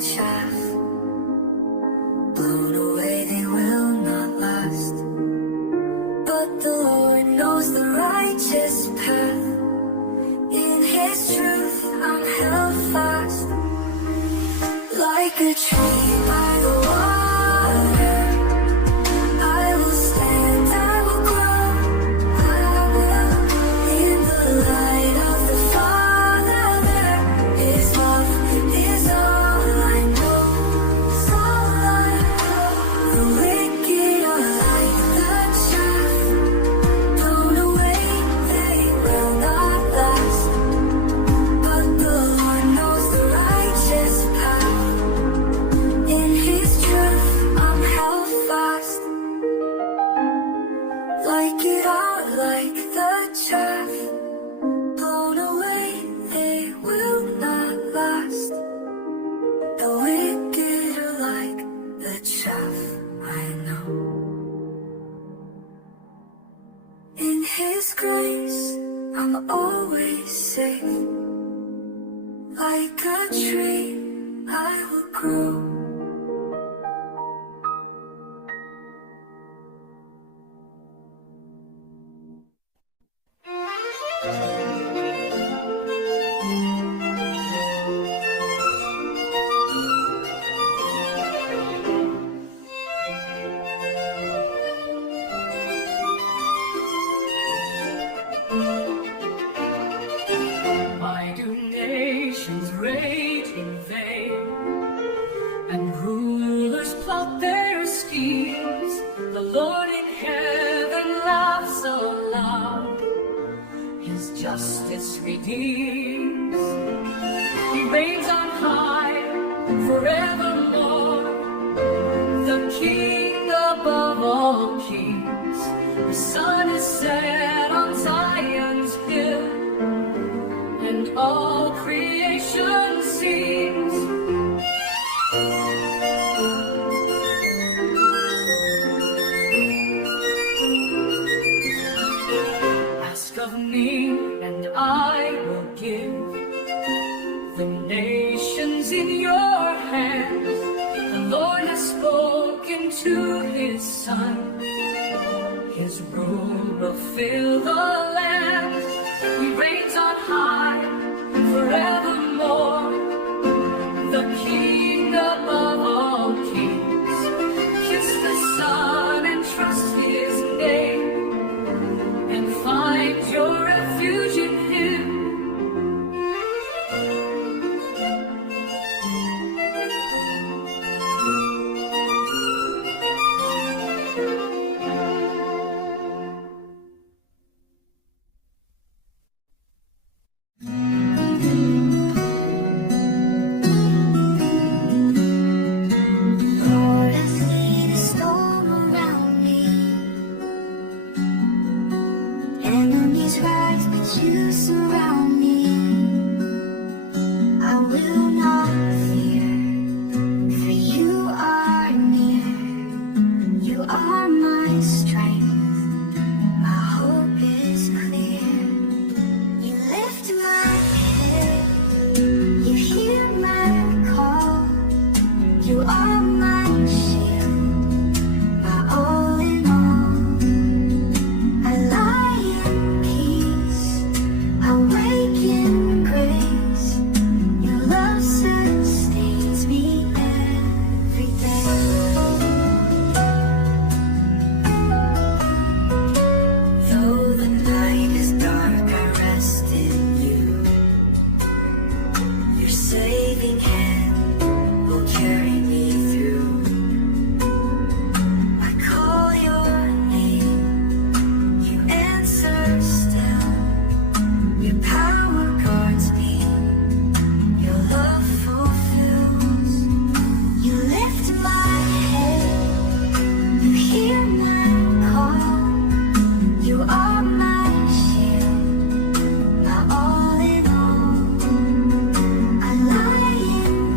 chaff. Blown away, they will not last. But the Lord knows the righteous path. In His truth, I'm held fast. Like a tree by the water, I will stand, I will grow, I will. In the light of the Father, there is love, is all I know, is all I know. The wicked are like the chaff, blown away, they will not last. But the Lord knows the righteous path. In His truth, I'm held fast. Like it are like the chaff, blown away, they will not last. The wicked are like the chaff, I know. In His grace, I'm always safe. Like a tree, I will grow. Why do nations rage in vain, and rulers plot their schemes? The Lord in heaven laughs aloud, His justice redeems. He reigns on high forevermore, the King above all kings. The sun is set on Zion's hill, and all creation sings. Ask of me, and I will give the nations in your hands. The Lord has spoken to His Son, His rule will fill the land. He reigns on high forevermore, the King above all kings. Kiss the Son and trust His name, and find your refuge in Him. Lord, I see the storm around me. Enemies rise, but you surround me. I will not fear, for you are near. You are my strength, my hope is clear. You lift my head, you hear my call. You are my shield, my all in all. I lie in peace, I wake in grace. Your love sustains me every day. Though the night is dark, I rest in you. Your saving hand will carry me through. I call your name, you answer still. Your power guards me, your love fulfills. You lift my head, you hear my call. You are my shield, my all in all. I lie in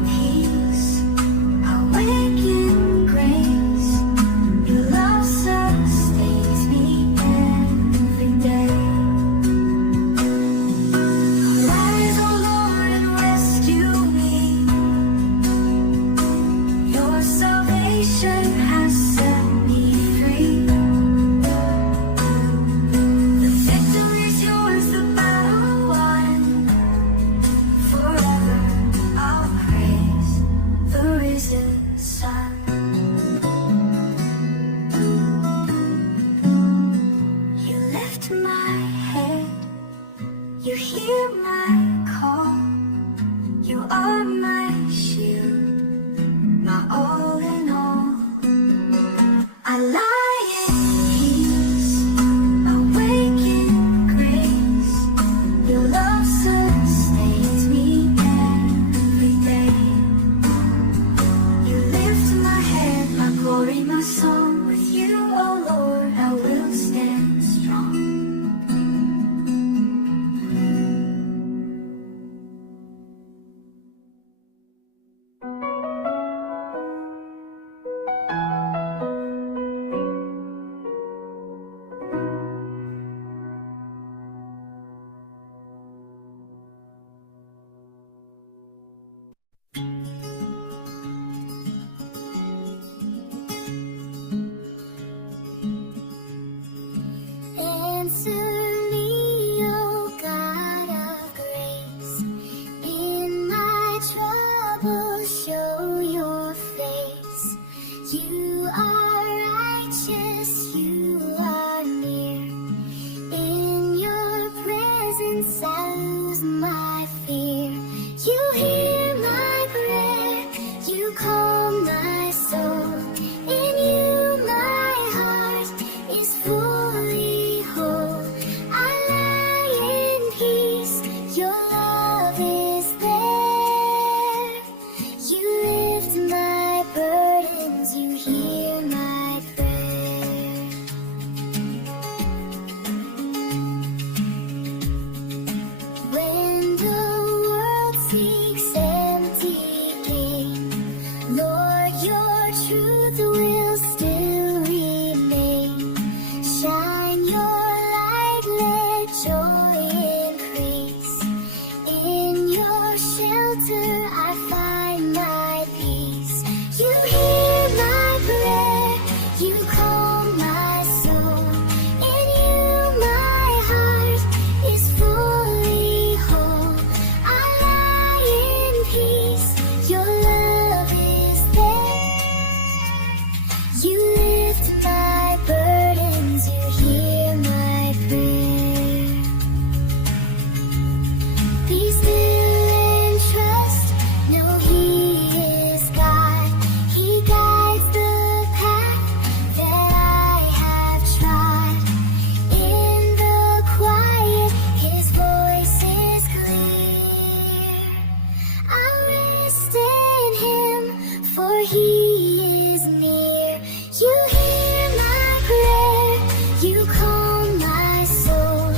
He is near. You hear my prayer, you calm my soul.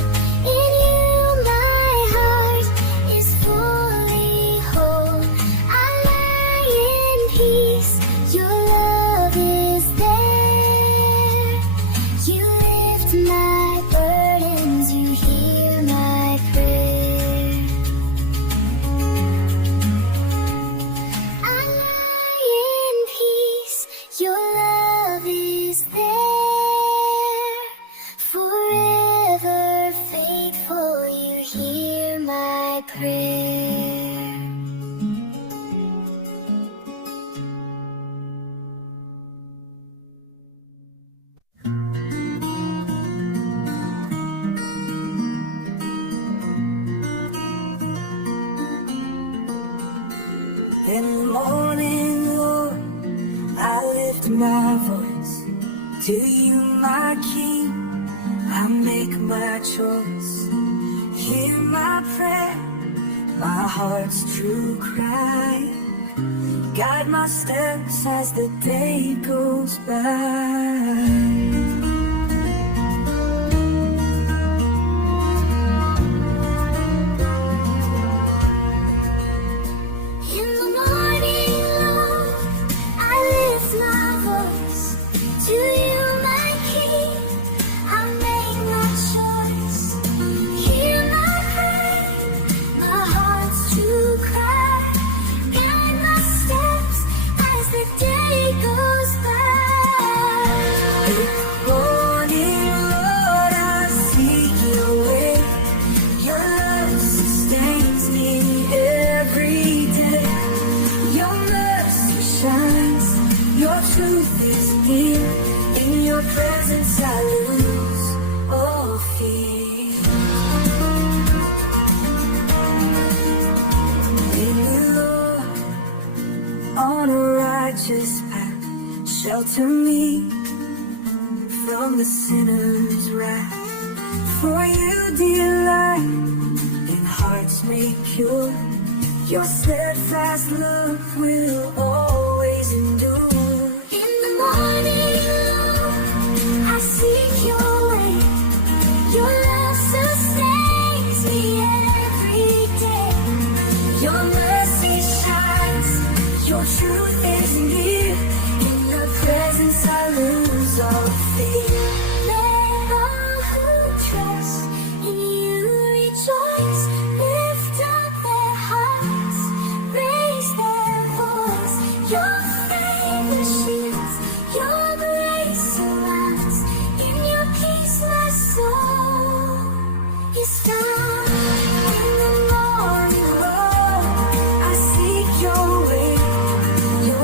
In you my heart is fully whole. I lie in peace, your love is there. You lift my burdens, you hear my prayer. I lie in peace, your love is there. Forever faithful, you hear my prayer. In the morning, Lord, I lift my voice to you, my King. I make my choice. Hear my prayer, my heart's true cry. Guide my steps as the day goes by. In the morning, Lord, I lift my voice to you, my King. I make my choice. Hear my prayer, my heart's true cry. Guide my steps as the day goes by. In the morning, Lord, I seek your way. Your love sustains me every day. Your mercy shines, your truth is near. In your presence I lose all fear. Lead me, Lord, on a righteous path. Shelter me from the sinner's wrath. For you delight in hearts made pure. Your steadfast love will always endure. In the morning, Lord, I seek your way. Your love sustains me every day. Your mercy shines, your truth is near. In your presence I lose all fear. Let all who trust in you rejoice. Lift up their hearts, raise their voice. Your favor shields, your grace surrounds. In your peace my soul is found. In the morning, Lord, I seek your way. Your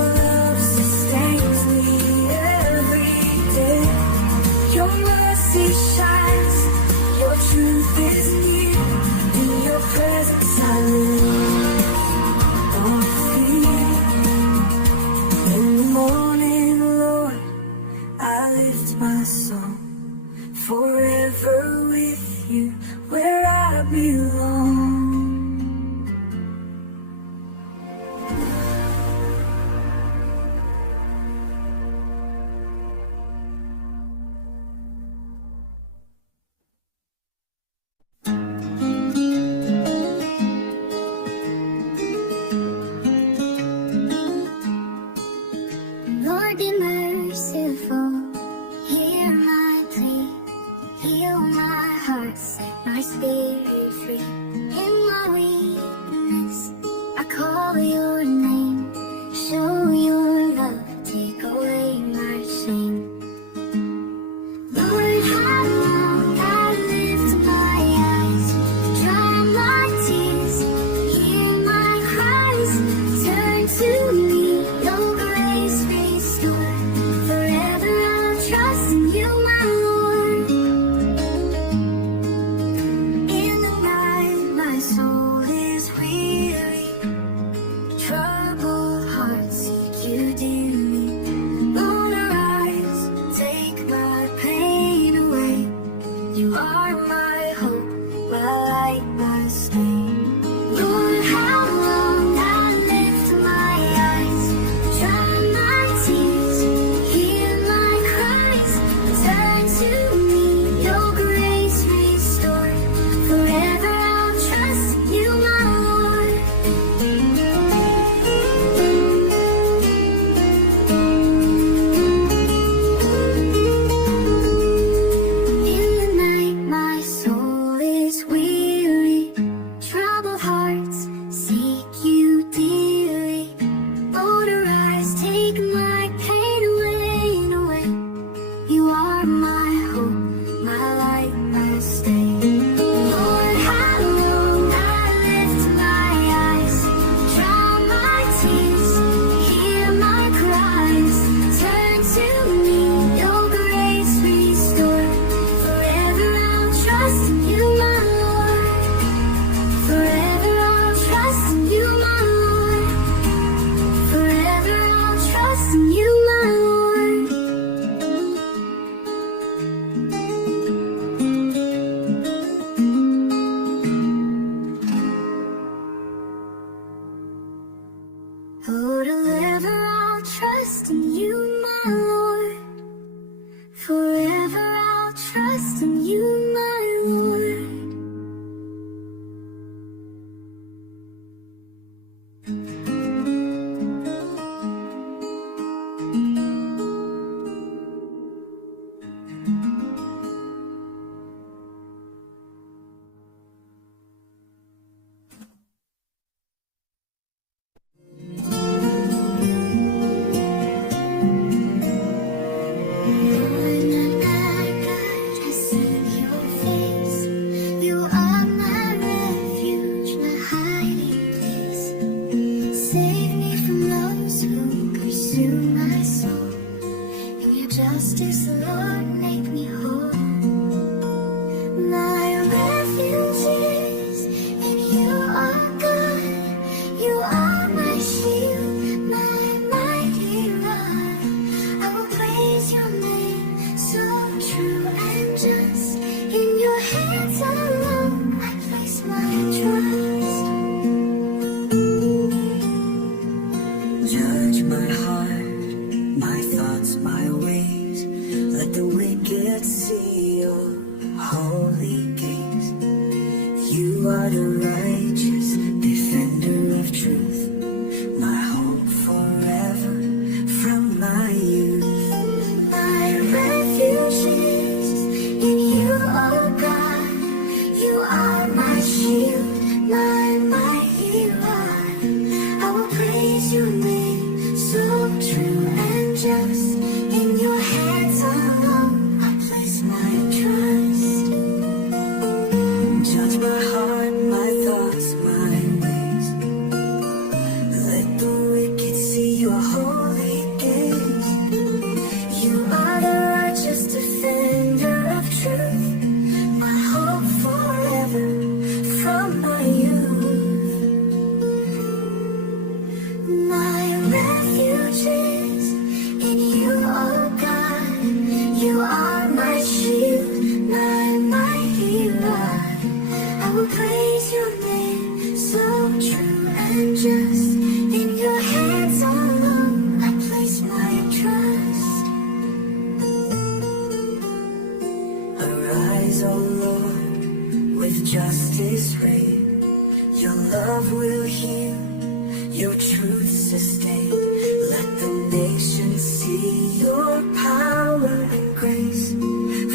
Oh, deliver, I'll trust in you, my Lord. Forever I'll trust in you, my Lord. Justice, Lord, make me whole. My refuge is in you, oh God. You are my shield, my mighty rod. I will praise your name, so true and just. In your hands alone I place my trust. Judge my heart, my thoughts, my ways. Let the wicked see your holy gaze. You are the righteous defender of truth, my hope forever from my youth. My refuge is in you, oh God. You are my shield, my mighty rod. I will praise your name, so true and just. In your hands alone I place my trust. Judge my heart, my thoughts, my ways. Let the wicked see your holy gaze. You are the righteous defender of truth, my hope forever from my youth. My refuge is in you, oh God. You are my shield, my mighty rod. I will praise your name, so true and just. In your hands alone I place my trust. Arise, O Lord, with justice reign. Your love will heal, your truth sustain. Let the nations see your power and grace.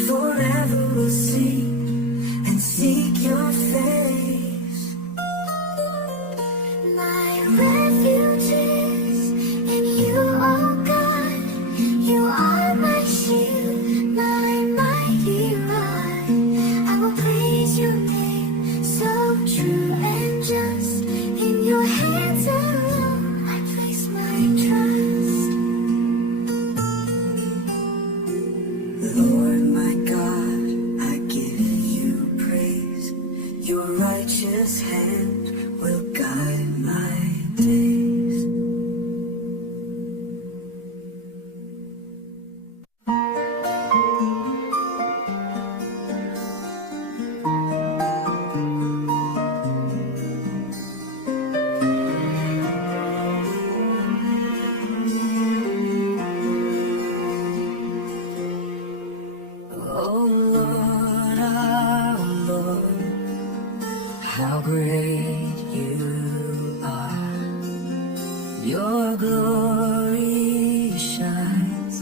Forever we'll sing and seek your face. My refuge is in you, oh God. You are my shield, my mighty rod. I will praise your name, so true and just. In your hands alone I place my trust. Lord my God, I give you praise. Your righteous hand will guide my days. Oh Lord, our Lord, how great you are. Your glory shines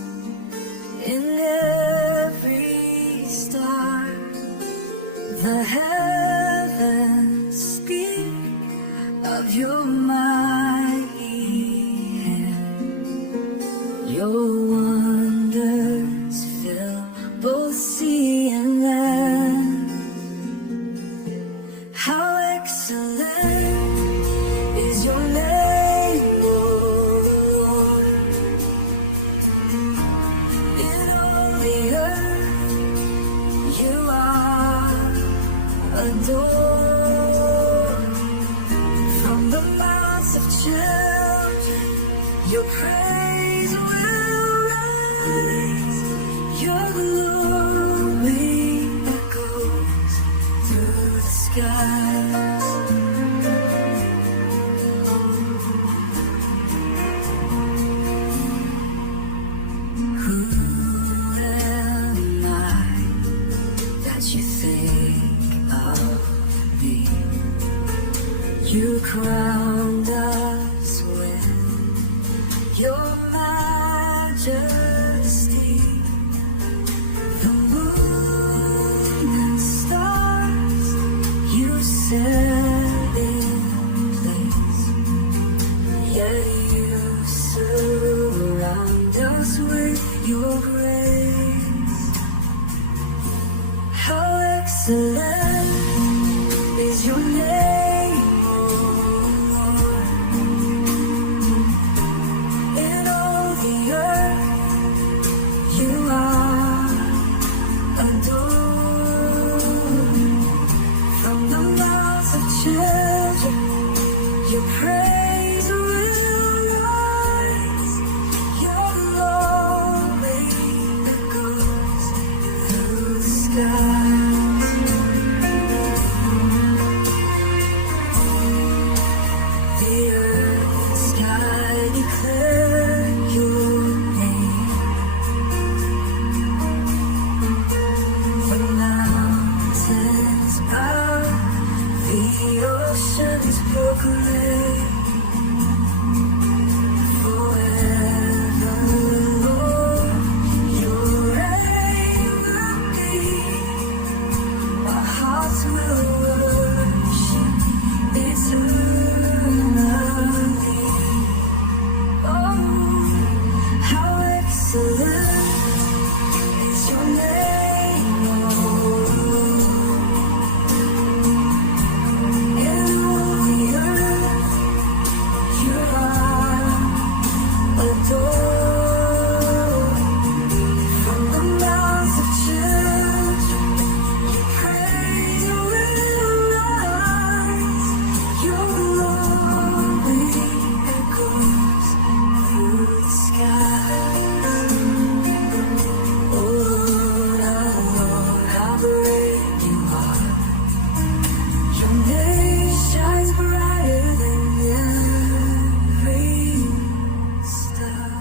in every star. The heavens speak of your mighty hand. Your wonders fill both sea and land. How excellent is your name, O Lord. In all the earth you are adored. From the mouths of children your praise will rise. Your glory echoes through the skies. praise will rise. Your glory that goes through the sky. The earth and sky declare your name. The mountains bow, the oceans proclaim. Forever, Lord, your reign will be. Our hearts will worship eternally. Oh, how excellent is your name, Lord. In all the earth, you are adored. From the mouths of children, your praise will rise. Your glory echoes through the skies. Oh Lord, how great you are. Your name shines brighter than every star.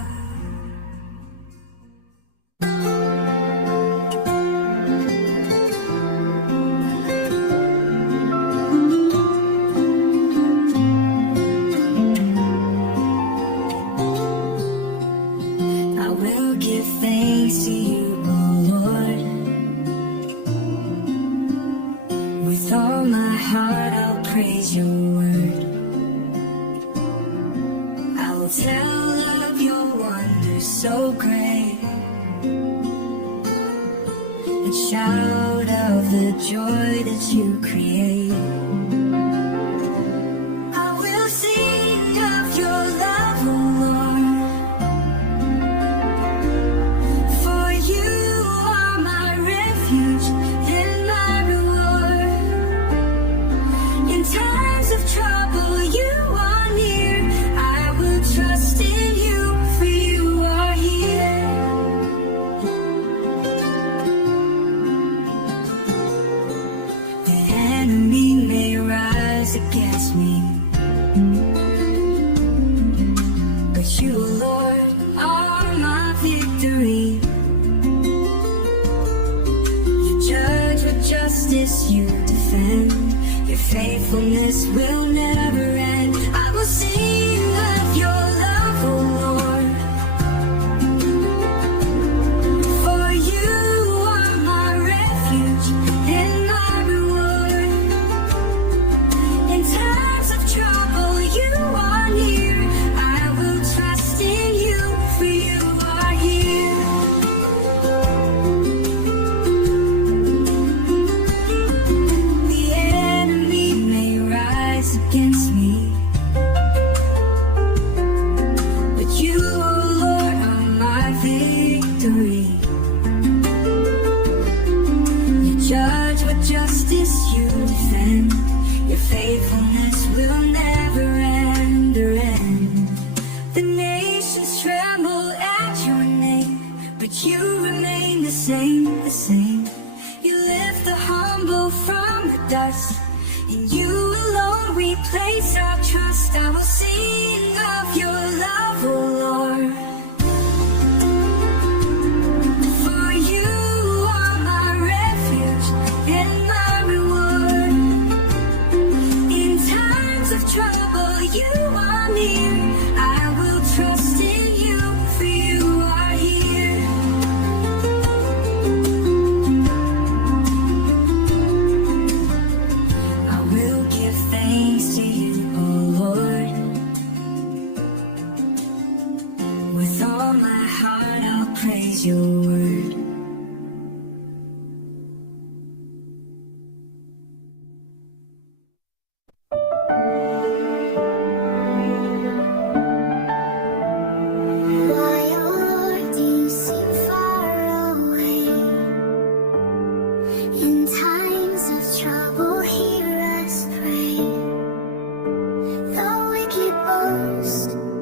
I will give thanks to you, O Lord. With all my heart, I'll praise your word. I will tell of your wonders so great and shout of the joy that you create. I will sing of your love, O Lord. For you are my refuge and my reward. In times of trouble, you are near. I will trust in you, for you are here. The enemy may rise against me, but you, Lord, are my victory. You judge with justice, you defend. Your faithfulness will never end. I will sing of your love, O Lord. For you are my refuge and my reward. In times of trouble, you are near. I will trust in you, for you are here. The enemy may rise against me, but you, O Lord, are my victory. You judge with justice, you defend. Your faithfulness will never end or end. The nations tremble at your name, but you remain the same, the same. You lift the humble from the dust. In you alone we place our trust. I will sing of your love, O Lord. For you are my refuge and my reward. In times of trouble, you are near. I will trust in you, for you are here. I will give thanks to you, O Lord. With all my heart, I'll praise your word. Why, oh Lord, do you seem far away? In times of trouble, hear us pray. Though we lost.